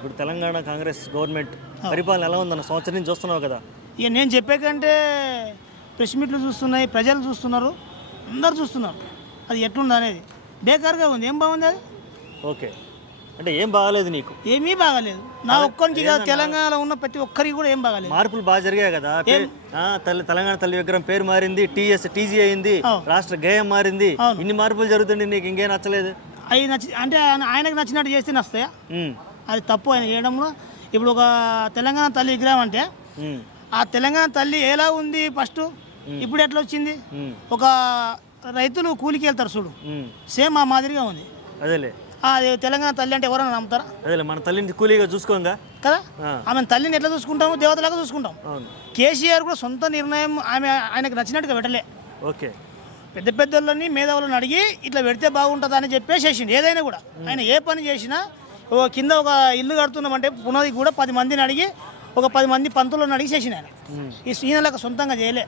ఇప్పుడు తెలంగాణ కాంగ్రెస్ గవర్నమెంట్ పరిపాలన ఎలా ఉందన్న సంవత్సరం నుంచి చూస్తున్నావు కదా. ఇక నేను చెప్పే కంటే ప్రెస్ మీట్లు చూస్తున్నాయి, ప్రజలు చూస్తున్నారు, అందరు చూస్తున్నారు. అది ఎట్లుంది అనేది బేకార్గా ఉంది. ఏం బాగుంది అది? ఓకే, అంటే ఏం బాగాలేదు నీకు? ఏమీ బాగాలేదు. నా ఒక్కరికి కాదు, తెలంగాణలో ఉన్న ప్రతి ఒక్కరికి కూడా ఏం బాగాలేదు. మార్పులు బాగా జరిగాయి కదా. తెలంగాణ తల్లి విగ్రహం పేరు మారింది, టీజీ అయింది, రాష్ట్ర గేయం మారింది. ఇన్ని మార్పులు జరుగుతుండే నీకు ఇంకేం నచ్చలేదు? అవి అంటే ఆయనకు నచ్చినట్టు చేస్తే నస్తాయా? అది తప్పు ఆయన చేయడంలో. ఇప్పుడు ఒక తెలంగాణ తల్లి విగ్రహం అంటే ఆ తెలంగాణ తల్లి ఎలా ఉంది ఫస్ట్, ఇప్పుడు ఎట్లా వచ్చింది? ఒక రైతులు కూలికి వెళ్తారు చూడు, సేమ్ ఆ మాదిరిగా ఉంది. అదేలే, అది తెలంగాణ తల్లి అంటే ఎవరైనా నమ్ముతారా? అదేలే, మన తల్లిని కూలీగా చూసుకోంగా కదా. ఆమె తల్లిని ఎట్లా చూసుకుంటాము? దేవతలాగా చూసుకుంటాం. కేసీఆర్ కూడా సొంత నిర్ణయం ఆయనకు నచ్చినట్టుగా పెట్టలే. ఓకే, పెద్ద పెద్దోళ్ళని మేధావులను అడిగి ఇట్లా పెడితే బాగుంటుందా అని చెప్పేసి చేసిండు. ఏదైనా కూడా ఆయన ఏ పని చేసినా, కింద ఒక ఇల్లు కడుతున్నామంటే పునాది కూడా 10 మందిని అడిగి, ఒక 10 మంది పంతులను అడిగి చేసిన ఆయన. ఈ ఈయనలకు సొంతంగా చేయలే.